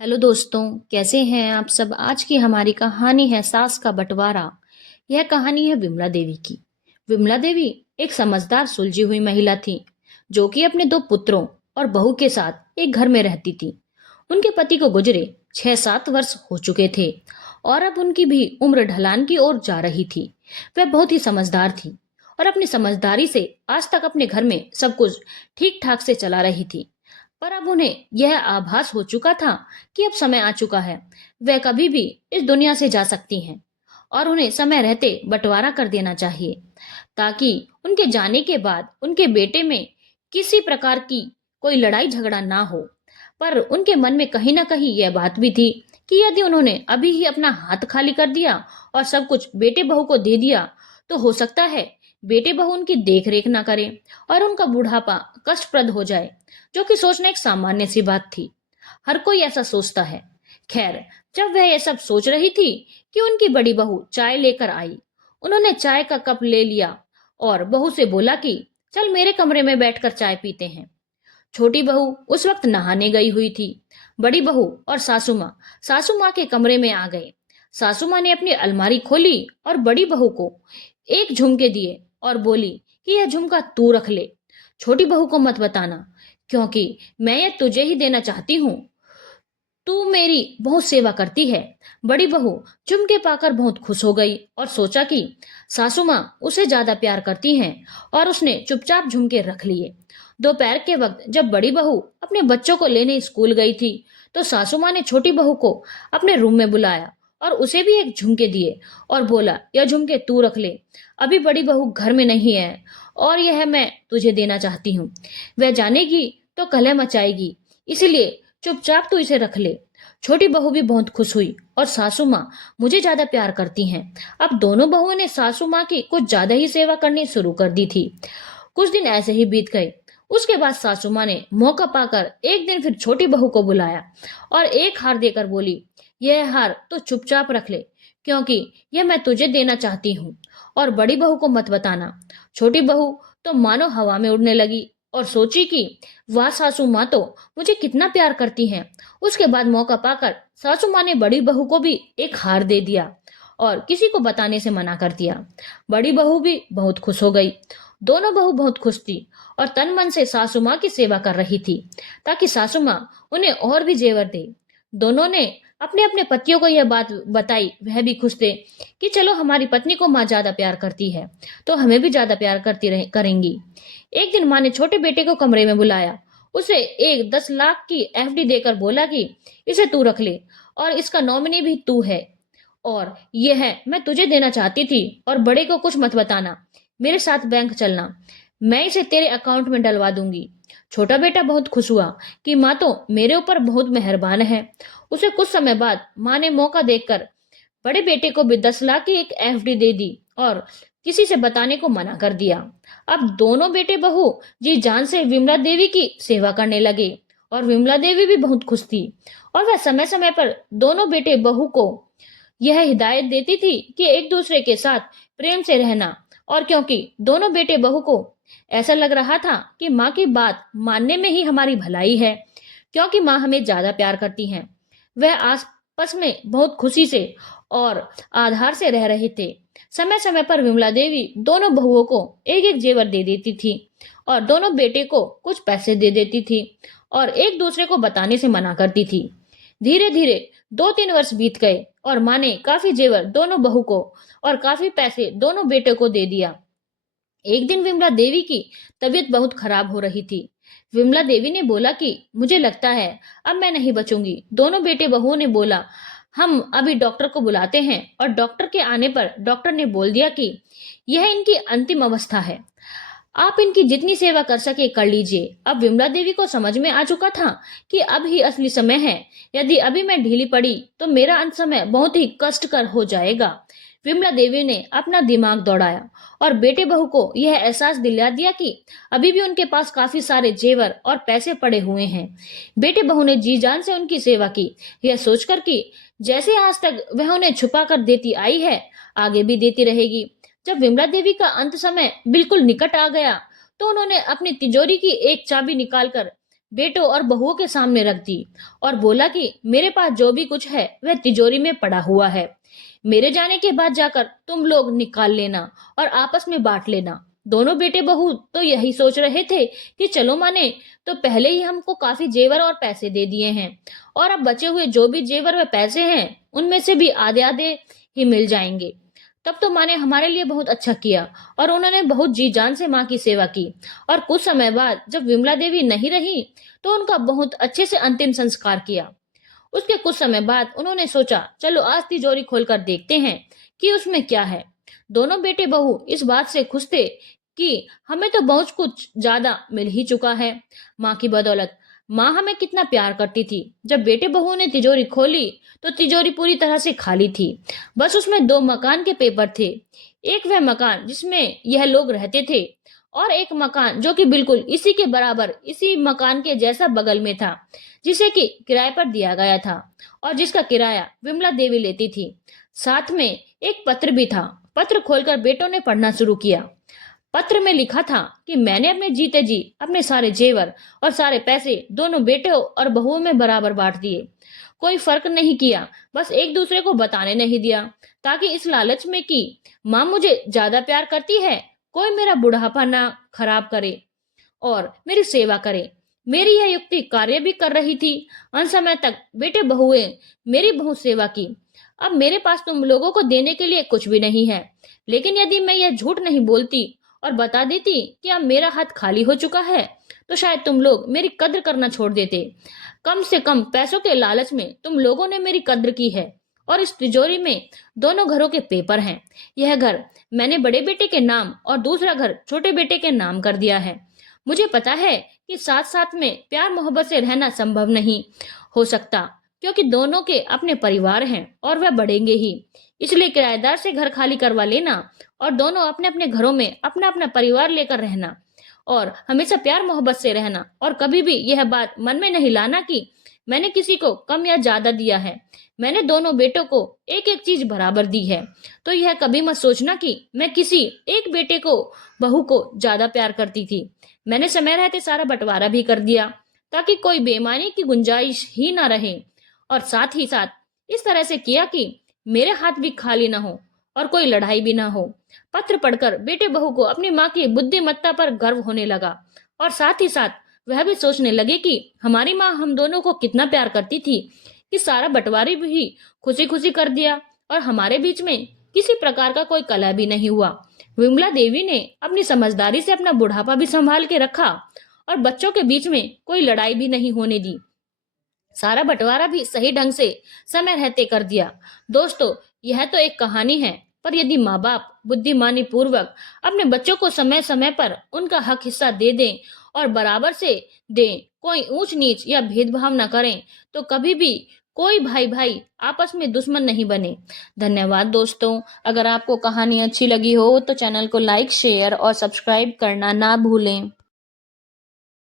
Hello दोस्तों, कैसे हैं आप सब। आज की हमारी कहानी है सास का बंटवारा। यह कहानी है विमला देवी की। विमला देवी एक समझदार सुलझी हुई महिला थी, जो कि अपने दो पुत्रों और बहू के साथ एक घर में रहती थी। उनके पति को गुजरे 6-7 वर्ष हो चुके थे और अब उनकी भी उम्र ढलान की ओर जा रही थी। वह बहुत ही समझदार थी और अपनी समझदारी से आज तक अपने घर में सब कुछ ठीक ठाक से चला रही थी। पर अब उन्हें यह आभास हो चुका था कि अब समय आ चुका है। वह कभी भी इस दुनिया से जा सकती हैं और उन्हें समय रहते बंटवारा कर देना चाहिए, ताकि उनके जाने के बाद उनके बेटे में किसी प्रकार की कोई लड़ाई झगड़ा ना हो। पर उनके मन में कहीं ना कहीं यह बात भी थी कि यदि उन्होंने अभी ही अपना हाथ खाली कर दिया और सब कुछ बेटे बहू को दे दिया, तो हो सकता है बेटे बहू उनकी देख रेख ना करें और उनका बुढ़ापा कष्टप्रद हो जाए, जो कि सोचना एक सामान्य सी बात थी। हर कोई ऐसा सोचता है। खैर, जब वह यह सब सोच रही थी कि उनकी बड़ी बहू चाय लेकर आई। उन्होंने चाय का कप ले लिया और बहू से बोला कि चल मेरे कमरे में बैठकर चाय पीते हैं। छोटी बहू उस वक्त नहाने गई हुई थी। बड़ी बहू और सासू माँ के कमरे में आ गए। सासू माँ ने अपनी अलमारी खोली और बड़ी बहू को एक झुमके दिए और बोली कि यह झुमका तू रख ले। छोटी बहू को मत बताना, क्योंकि मैं ये तुझे ही देना चाहती हूँ। तू मेरी बहुत सेवा करती है। बड़ी बहू झुमके पाकर बहुत खुश हो गई और सोचा कि सासू माँ उसे ज्यादा प्यार करती हैं, और उसने चुपचाप झुमके रख लिए। दोपहर के वक्त जब बड़ी बहू अपने बच्चों को लेने स्कूल गई थी, तो सासू माँ ने छोटी बहू को अपने रूम में बुलाया और उसे भी एक झुमके दिए और बोला, यह झुमके तू रख ले। अभी बड़ी बहू घर में नहीं है और यह मैं तुझे देना चाहती हूँ। वह जानेगी तो कलह मचाएगी, इसलिए चुपचाप तू इसे रख ले। छोटी बहू भी बहुत खुश हुई और सासू माँ मुझे ज्यादा प्यार करती हैं। अब दोनों बहुओं ने सासू माँ की कुछ ज्यादा ही सेवा करनी शुरू कर दी थी। कुछ दिन ऐसे ही बीत गए। उसके बाद सासू माँ ने मौका पाकर एक दिन फिर छोटी बहू को बुलाया और एक हार देकर बोली, यह हार तो चुपचाप रख ले, क्योंकि यह मैं तुझे देना चाहती हूँ और बड़ी बहू को मत बताना। छोटी बहू तो मानो हवा में उड़ने लगी और सोची कि वाह, सासू माँ तो मुझे कितना प्यार करती हैं। उसके बाद मौका पाकर सासू माँ ने बड़ी बहू को भी एक हार दे दिया और किसी को बताने से मना कर दिया। बड़ी बहू भी बहुत खुश हो गई। दोनों बहू बहुत खुश थी और तन मन से सासू माँ की सेवा कर रही थी, ताकि सासू माँ उन्हें और भी जेवर दे। दोनों ने अपने अपने पतियों को यह बात बताई। वह भी खुश थे कि चलो, हमारी पत्नी को माँ ज्यादा प्यार करती है तो हमें भी ज्यादा प्यार करेंगी। एक दिन माँ ने छोटे बेटे को कमरे में बुलाया। उसे एक 10 लाख की एफडी देकर बोला कि इसे तू रख ले और इसका नॉमिनी भी तू है, और यह है मैं तुझे देना चाहती थी। और बड़े को कुछ मत बताना, मेरे साथ बैंक चलना, मैं इसे तेरे अकाउंट में डलवा दूंगी। छोटा बेटा बहुत खुश हुआ कि माँ तो मेरे ऊपर बहुत मेहरबान है। उसे कुछ समय बाद माँ ने मौका देखकर बड़े बेटे को भी 10 लाख की एक एफडी दे दी और किसी से बताने को मना कर दिया। अब दोनों बेटे बहू जी जान से विमला देवी की सेवा करने लगे और विमला देवी भी बहुत खुश थी। और वह समय समय पर दोनों बेटे बहू को यह हिदायत देती थी कि एक दूसरे के साथ प्रेम से रहना। और क्योंकि दोनों बेटे बहू को ऐसा लग रहा था कि माँ की बात मानने में ही हमारी भलाई है, क्योंकि माँ हमें ज्यादा प्यार करती हैं, वह आपस में बहुत खुशी से और आधार से रह रहे थे। समय समय पर विमला देवी दोनों बहुओं को एक एक जेवर दे देती थी और दोनों बेटे को कुछ पैसे दे देती थी और एक दूसरे को बताने से मना करती थी। धीरे धीरे 2-3 वर्ष बीत गए और माँ ने काफी जेवर दोनों बहू को और काफी पैसे दोनों बेटे को दे दिया। एक दिन विमला देवी की तबीयत बहुत खराब हो रही थी। विमला देवी ने बोला कि मुझे लगता है अब मैं नहीं बचूंगी। दोनों बेटे बहुओं ने बोला, हम अभी डॉक्टर को बुलाते हैं। और डॉक्टर के आने पर डॉक्टर ने बोल दिया कि यह इनकी अंतिम अवस्था है, आप इनकी जितनी सेवा कर सके कर लीजिए। अब विमला देवी को समझ में आ चुका था कि अब ही असली समय है। यदि अभी मैं ढीली पड़ी तो मेरा अंत समय बहुत ही कष्टकर हो जाएगा। विमला देवी ने अपना दिमाग दौड़ाया और बेटे बहू को यह एहसास दिला दिया कि अभी भी उनके पास काफी सारे जेवर और पैसे पड़े हुए हैं। बेटे बहू ने जी जान से उनकी सेवा की, यह सोचकर कि जैसे आज तक वह उन्हें छुपा कर देती आई है, आगे भी देती रहेगी। जब विमला देवी का अंत समय बिल्कुल निकट आ गया, तो उन्होंने अपनी तिजोरी की एक चाबी निकालकर बेटों और बहुओं के सामने रख दी और बोला कि मेरे पास जो भी कुछ है वह तिजोरी में पड़ा हुआ है। मेरे जाने के बाद जाकर तुम लोग निकाल लेना और आपस में बांट लेना। दोनों बेटे बहू तो यही सोच रहे थे कि चलो माने, तो पहले ही हमको काफी जेवर और पैसे दे दिए हैं, और अब बचे हुए जो भी जेवर व पैसे हैं उनमें से भी आधे आधे ही मिल जाएंगे। तब तो माँ ने हमारे लिए बहुत अच्छा किया और उन्होंने बहुत जी जान से माँ की सेवा की। और कुछ समय बाद जब विमला देवी नहीं रही तो उनका बहुत अच्छे से अंतिम संस्कार किया। उसके कुछ समय बाद उन्होंने सोचा चलो आज तिजोरी खोलकर देखते हैं कि उसमें क्या है। दोनों बेटे बहू इस बात से खुश थे कि हमें तो बहुत कुछ ज्यादा मिल ही चुका है माँ की बदौलत। माँ हमें कितना प्यार करती थी। जब बेटे बहू ने तिजोरी खोली तो तिजोरी पूरी तरह से खाली थी। बस उसमें दो मकान के पेपर थे। एक वह मकान जिसमें यह लोग रहते थे, और एक मकान जो कि बिल्कुल इसी के बराबर इसी मकान के जैसा बगल में था, जिसे कि किराए पर दिया गया था और जिसका किराया विमला देवी लेती थी। साथ में एक पत्र भी था। पत्र खोलकर बेटों ने पढ़ना शुरू किया। पत्र में लिखा था कि मैंने अपने जीते जी अपने सारे जेवर और सारे पैसे दोनों बेटों और बहुओं में बराबर बांट दिए। कोई फर्क नहीं किया, बस एक दूसरे को बताने नहीं दिया, ताकि इस लालच में कि माँ मुझे ज्यादा प्यार करती है, कोई मेरा बुढ़ापा ना खराब करे और मेरी सेवा करे। मेरी यह युक्ति कार्य भी कर रही थी। अंत समय तक बेटे बहुए मेरी बहुत सेवा की। अब मेरे पास तुम लोगों को देने के लिए कुछ भी नहीं है, लेकिन यदि मैं यह झूठ नहीं बोलती और बता देती कि अब मेरा हाथ खाली हो चुका है, तो शायद तुम लोग मेरी कद्र करना छोड़ देते। कम से कम पैसों के लालच में तुम लोगों ने मेरी कद्र की है। और इस तिजोरी में दोनों घरों के पेपर हैं। यह घर मैंने बड़े बेटे के नाम और दूसरा घर छोटे बेटे के नाम कर दिया है। मुझे पता है कि साथ साथ में प्यार मोहब्बत से रहना संभव नहीं हो सकता, क्योंकि दोनों के अपने परिवार हैं और वह बढ़ेंगे ही। इसलिए किराएदार से घर खाली करवा लेना और दोनों अपने अपने घरों में अपना अपना परिवार लेकर रहना और हमेशा प्यार मोहब्बत से रहना, और कभी भी यह बात मन में नहीं लाना कि मैंने किसी को कम या ज्यादा दिया है। मैंने दोनों बेटों को एक एक चीज बराबर दी है। तो यह कभी मत सोचना कि मैं किसी एक बेटे को बहू को ज्यादा प्यार करती थी। मैंने समय रहते सारा बंटवारा भी कर दिया, ताकि कोई बेईमानी की गुंजाइश ही ना रहे, और साथ ही साथ इस तरह से किया कि मेरे हाथ भी खाली ना हो और कोई लड़ाई भी ना हो। पत्र पढ़कर बेटे बहू को अपनी माँ की बुद्धिमत्ता पर गर्व होने लगा, और साथ ही साथ वह भी सोचने लगे कि हमारी माँ हम दोनों को कितना प्यार करती थी कि सारा बंटवारे भी खुशी खुशी कर दिया और हमारे बीच में किसी प्रकार का कोई कलह भी नहीं हुआ। विमला देवी ने अपनी समझदारी से अपना बुढ़ापा भी संभाल के रखा और बच्चों के बीच में कोई लड़ाई भी नहीं होने दी। सारा बंटवारा भी सही ढंग से समय रहते कर दिया। दोस्तों, यह तो एक कहानी है, पर यदि माँ बाप बुद्धिमानी पूर्वक अपने बच्चों को समय समय पर उनका हक हिस्सा दे दें और बराबर से दें, कोई ऊंच नीच या भेदभाव न करें, तो कभी भी कोई भाई भाई आपस में दुश्मन नहीं बने। धन्यवाद दोस्तों। अगर आपको कहानी अच्छी लगी हो तो चैनल को लाइक, शेयर और सब्सक्राइब करना ना भूलें।